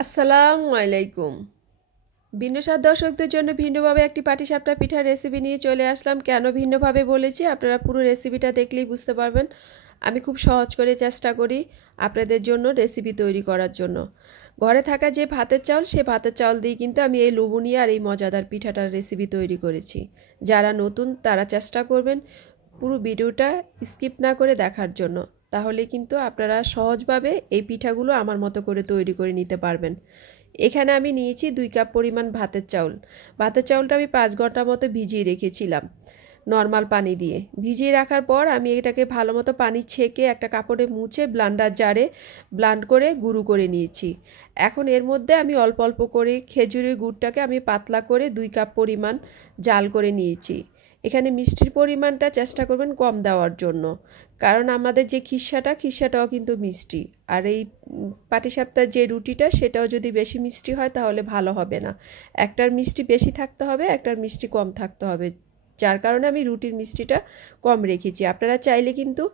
আসসালামু আলাইকুম। ভিন্ন স্বাদ দর্শকদের জন্য ভিন্নভাবে একটি পাটিসাপটা পিঠার রেসিপি নিয়ে চলে আসলাম। কেন ভিন্নভাবে বলেছি আপনারা পুরো রেসিপিটা দেখলেই বুঝতে পারবেন। আমি খুব সহজ করে চেষ্টা করি আপনাদের জন্য রেসিপি তৈরি করার জন্য। ঘরে থাকা যে ভাতের চাউল, সে ভাতের চাউল দিয়ে কিন্তু আমি এই লুবুনিয়া আর এই মজাদার পিঠাটার রেসিপি তৈরি করেছি। যারা নতুন তারা চেষ্টা করবেন পুরো ভিডিওটা স্কিপ না করে দেখার জন্য। তাহলে কিন্তু আপনারা সহজভাবে এই পিঠাগুলো আমার মতো করে তৈরি করে নিতে পারবেন। এখানে আমি নিয়েছি 2 কাপ পরিমাণ ভাতের চাউল। ভাতের চাউলটা আমি 5 ঘন্টা মতো ভিজিয়ে রেখেছিলাম নর্মাল পানি দিয়ে। ভিজিয়ে রাখার পর আমি এটাকে ভালো মতো পানি ছেঁকে একটা কাপড়ে মুছে ব্লান্ডার জারে ব্লান্ড করে গুঁড়ো করে নিয়েছি। এখন এর মধ্যে আমি অল্প অল্প করে খেজুরের গুড়টাকে আমি পাতলা করে 2 কাপ পরিমাণ জাল করে নিয়েছি। এখানে মিষ্টির পরিমাণটা চেষ্টা করবেন কম দেওয়ার জন্য, কারণ আমাদের যে খিরসাটাও কিন্তু মিষ্টি। আর এই পাটিসাপটার যে রুটিটা সেটাও যদি বেশি মিষ্টি হয় তাহলে ভালো হবে না। একটার মিষ্টি বেশি থাকতে হবে, একটার মিষ্টি কম থাকতে হবে, যার কারণে আমি রুটির মিষ্টিটা কম রেখেছি। আপনারা চাইলে কিন্তু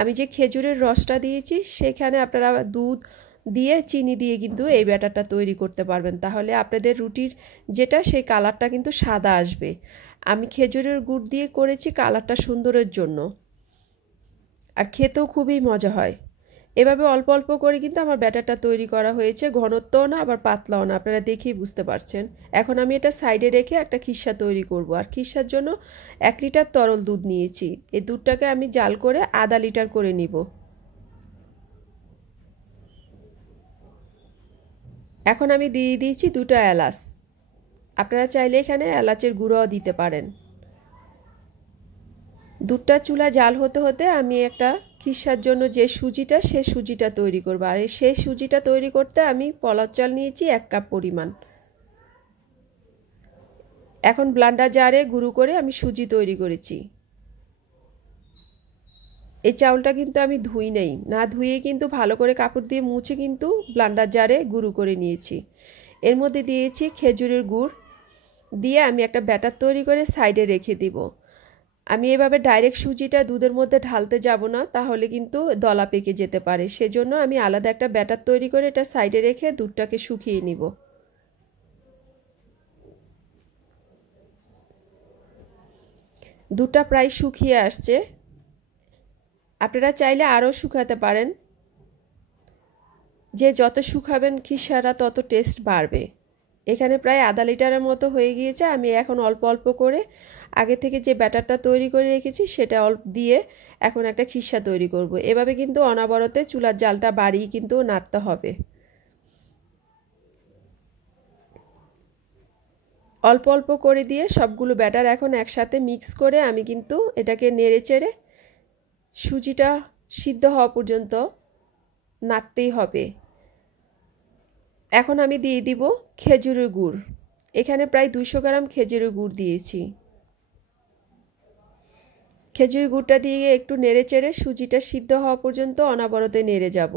আমি যে খেজুরের রসটা দিয়েছি সেখানে আপনারা দুধ দিয়ে চিনি দিয়ে কিন্তু এই ব্যাটারটা তৈরি করতে পারবেন, তাহলে আপনাদের রুটির যেটা সেই কালারটা কিন্তু সাদা আসবে। আমি খেজুরের গুড় দিয়ে করেছি কালারটা সুন্দরের জন্য, আর খেতেও খুবই মজা হয়। এভাবে অল্প অল্প করে কিন্তু আমার ব্যাটারটা তৈরি করা হয়েছে, ঘনত্বও না আবার পাতলাও না, আপনারা দেখেই বুঝতে পারছেন। এখন আমি এটা সাইডে রেখে একটা খিরসা তৈরি করব। আর খিরসার জন্য 1 লিটার তরল দুধ নিয়েছি। এই দুধটাকে আমি জাল করে আধা লিটার করে নিব। এখন আমি দিয়ে দিয়েছি 2টা এলাচ। আপনারা চাইলে এখানে এলাচের গুঁড়োও দিতে পারেন। দুধটা চুলা জাল হতে হতে আমি একটা খিরসার জন্য যে সুজিটা, সে সুজিটা তৈরি করব। আর সেই সুজিটা তৈরি করতে আমি পলার চাল নিয়েছি 1 কাপ পরিমাণ। এখন ব্লান্ডার জারে গুঁড়ো করে আমি সুজি তৈরি করেছি। এই চাউলটা কিন্তু আমি ধুই নেই, না ধুয়ে কিন্তু ভালো করে কাপড় দিয়ে মুছে কিন্তু ব্লান্ডার জারে গুঁড়ো করে নিয়েছি। এর মধ্যে দিয়েছি খেজুরের গুড়, দিয়ে আমি একটা ব্যাটার তৈরি করে সাইডে রেখে দিব। আমি এভাবে ডাইরেক্ট সুজিটা দুধের মধ্যে ঢালতে যাব না, তাহলে কিন্তু দলা পেকে যেতে পারে। সেজন্য আমি আলাদা একটা ব্যাটার তৈরি করে এটা সাইডে রেখে দুধটাকে শুকিয়ে নিব। দুধটা প্রায় শুকিয়ে আসছে। আপনারা চাইলে আরও শুকাতে পারেন। যে যত শুকাবেন খিরসাটা তত টেস্ট বাড়বে। এখানে প্রায় আধা লিটারের মতো হয়ে গিয়েছে। আমি এখন অল্প অল্প করে আগে থেকে যে ব্যাটারটা তৈরি করে রেখেছি সেটা অল্প দিয়ে এখন একটা খিরসা তৈরি করব। এভাবে কিন্তু অনবরতে চুলার জালটা বাড়িয়ে কিন্তু নাড়তে হবে। অল্প অল্প করে দিয়ে সবগুলো ব্যাটার এখন একসাথে মিক্স করে আমি কিন্তু এটাকে নেড়ে চেড়ে সুজিটা সিদ্ধ হওয়া পর্যন্ত নাড়তেই হবে। এখন আমি দিয়ে দিব খেজুরের গুড়। এখানে প্রায় 200 গ্রাম খেজুরের গুড় দিয়েছি। খেজুরের গুড়টা দিয়ে একটু নেড়ে চেড়ে সুজিটা সিদ্ধ হওয়া পর্যন্ত অনবরতে নেড়ে যাব।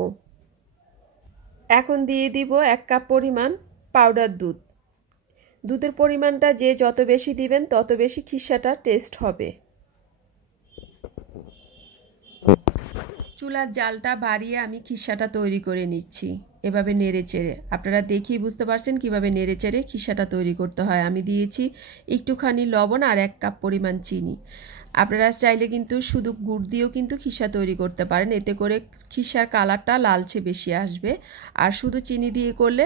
এখন দিয়ে দিব 1 কাপ পরিমাণ পাউডার দুধ। দুধের পরিমাণটা যে যত বেশি দিবেন তত বেশি খিরসাটা টেস্ট হবে। চুলার জালটা বাড়িয়ে আমি খিরসাটা তৈরি করে নিচ্ছি এভাবে নেড়ে চেড়ে। আপনারা দেখেই বুঝতে পারছেন কিভাবে নেড়ে চেড়ে খিরসাটা তৈরি করতে হয়। আমি দিয়েছি একটুখানি লবণ আর 1 কাপ পরিমাণ চিনি। আপনারা চাইলে কিন্তু শুধু গুড় দিয়েও কিন্তু খিরসা তৈরি করতে পারেন, এতে করে খিরসার কালারটা লালচে বেশি আসবে। আর শুধু চিনি দিয়ে করলে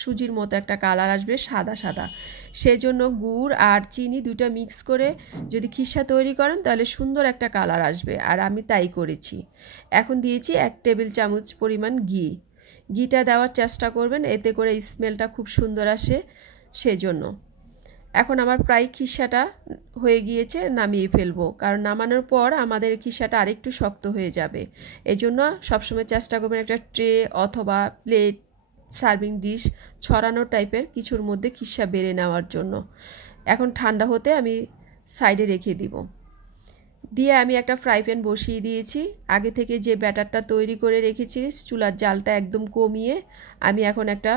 সুজির মতো একটা কালার আসবে, সাদা সাদা। সেজন্য গুড় আর চিনি দুটো মিক্স করে যদি খিরসা তৈরি করেন তাহলে সুন্দর একটা কালার আসবে, আর আমি তাই করেছি। এখন দিয়েছি 1 টেবিল চামচ পরিমাণ ঘিটা দেওয়ার চেষ্টা করবেন, এতে করে স্মেলটা খুব সুন্দর আসে সেজন্য। এখন আমার প্রায় খিরসাটা হয়ে গিয়েছে, নামিয়ে ফেলবো, কারণ নামানোর পর আমাদের খিরসাটা আরেকটু শক্ত হয়ে যাবে। এজন্য সবসময় চেষ্টা করবেন একটা ট্রে অথবা প্লেট, সার্ভিং ডিশ ছড়ানো টাইপের কিছুর মধ্যে খিরসা বেড়ে নেওয়ার জন্য। এখন ঠান্ডা হতে আমি সাইডে রেখে দিব। দিয়ে আমি একটা ফ্রাই প্যান বসিয়ে দিয়েছি। আগে থেকে যে ব্যাটারটা তৈরি করে রেখেছি চুলার জালটা একদম কমিয়ে আমি এখন একটা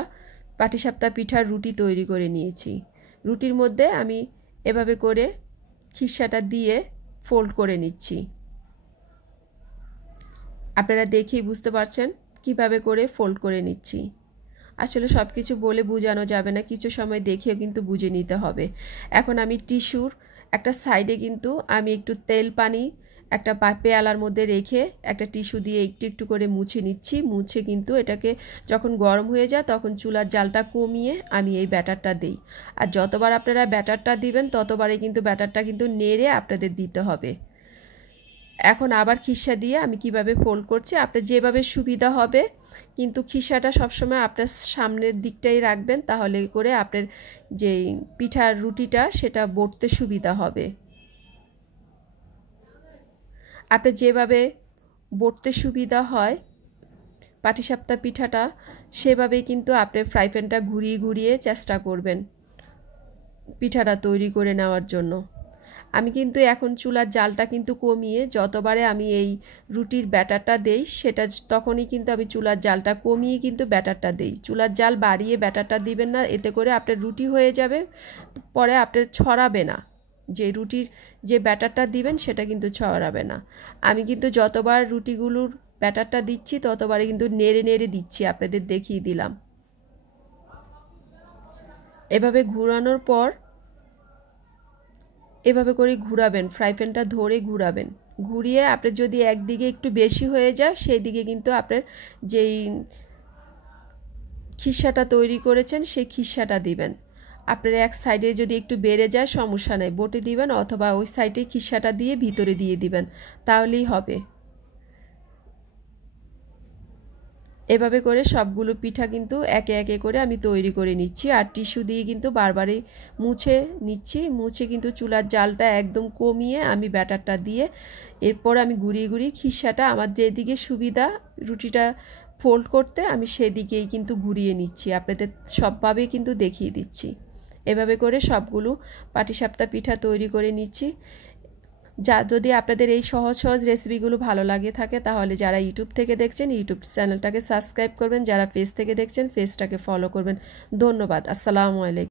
পাটিসাপটা পিঠার রুটি তৈরি করে নিয়েছি। রুটির মধ্যে আমি এভাবে করে খিরসাটা দিয়ে ফোল্ড করে নিচ্ছি। আপনারা দেখেই বুঝতে পারছেন কিভাবে করে ফোল্ড করে নিচ্ছি। আসলে সব কিছু বলে বোঝানো যাবে না, কিছু সময় দেখেও কিন্তু বুঝে নিতে হবে। এখন আমি টিস্যুর একটা সাইডে কিন্তু আমি একটু তেল পানি একটা পেয়ালার মধ্যে রেখে একটা টিস্যু দিয়ে একটু একটু করে মুছে নিচ্ছি। মুছে কিন্তু এটাকে যখন গরম হয়ে যায় তখন চুলার জালটা কমিয়ে আমি এই ব্যাটারটা দিই। আর যতবার আপনারা ব্যাটারটা দিবেন ততবারই কিন্তু ব্যাটারটা কিন্তু নেড়ে আপনাদের দিতে হবে। এখন আবার খিসা দিয়ে আমি কিভাবে ফোল্ড করছি, আপনার যেভাবে সুবিধা হবে, কিন্তু খিসাটা সবসময় আপনার সামনের দিকটাই রাখবেন, তাহলে করে আপনার যেই পিঠার রুটিটা সেটা বটতে সুবিধা হবে। আপনার যেভাবে বটতে সুবিধা হয় পাটিসাপটা পিঠাটা, সেভাবেই কিন্তু আপনি ফ্রাই প্যানটা ঘুরিয়ে ঘুরিয়ে চেষ্টা করবেন পিঠাটা তৈরি করে নেওয়ার জন্য। আমি কিন্তু এখন চুলার জালটা কিন্তু কমিয়ে যতবারে আমি এই রুটির ব্যাটারটা দেই সেটা তখনই কিন্তু আমি চুলার জালটা কমিয়ে কিন্তু ব্যাটারটা দেই। চুলার জাল বাড়িয়ে ব্যাটারটা দিবেন না, এতে করে আপনার রুটি হয়ে যাবে, পরে আপনার ছড়াবে না। যে রুটির যে ব্যাটারটা দিবেন সেটা কিন্তু ছড়াবে না। আমি কিন্তু যতবার রুটিগুলোর ব্যাটারটা দিচ্ছি ততবারই কিন্তু নেড়ে নেড়ে দিচ্ছি, আপনাদের দেখিয়ে দিলাম। এভাবে ঘোরানোর পর এভাবে করে ঘুরাবেন, ফ্রাই প্যানটা ধরে ঘুরাবেন। ঘুরিয়ে আপনার যদি একদিকে একটু বেশি হয়ে যায় সেই দিকে কিন্তু আপনার যেই খিসাটা তৈরি করেছেন সেই খিসাটা দিবেন। আপনার এক সাইডে যদি একটু বেড়ে যায় সমস্যা নেই, বটে দিবেন অথবা ওই সাইডে খিসাটা দিয়ে ভিতরে দিয়ে দিবেন, তাহলেই হবে। এভাবে করে সবগুলো পিঠা কিন্তু একে একে করে আমি তৈরি করে নিচ্ছি। আর টিস্যু দিয়ে কিন্তু বারবারই মুছে নিচ্ছি। মুছে কিন্তু চুলার জালটা একদম কমিয়ে আমি ব্যাটারটা দিয়ে এরপর আমি ঘুরিয়ে ঘুরিয়ে খিসাটা আমার যেদিকে সুবিধা রুটিটা ফোল্ড করতে আমি সেদিকেই কিন্তু ঘুরিয়ে নিচ্ছি, আপনাদের সবভাবেই কিন্তু দেখিয়ে দিচ্ছি। এভাবে করে সবগুলো পাটিসাপটা পিঠা তৈরি করে নিচ্ছি। যদি আপনাদের এই সহজ সহজ রেসিপিগুলো ভালো লাগে থাকে তাহলে যারা ইউটিউব থেকে দেখছেন ইউটিউব চ্যানেলটাকে সাবস্ক্রাইব করবেন, যারা ফেস থেকে দেখছেন ফেসটাকে ফলো করবেন। ধন্যবাদ। আসসালামু আলাইকুম।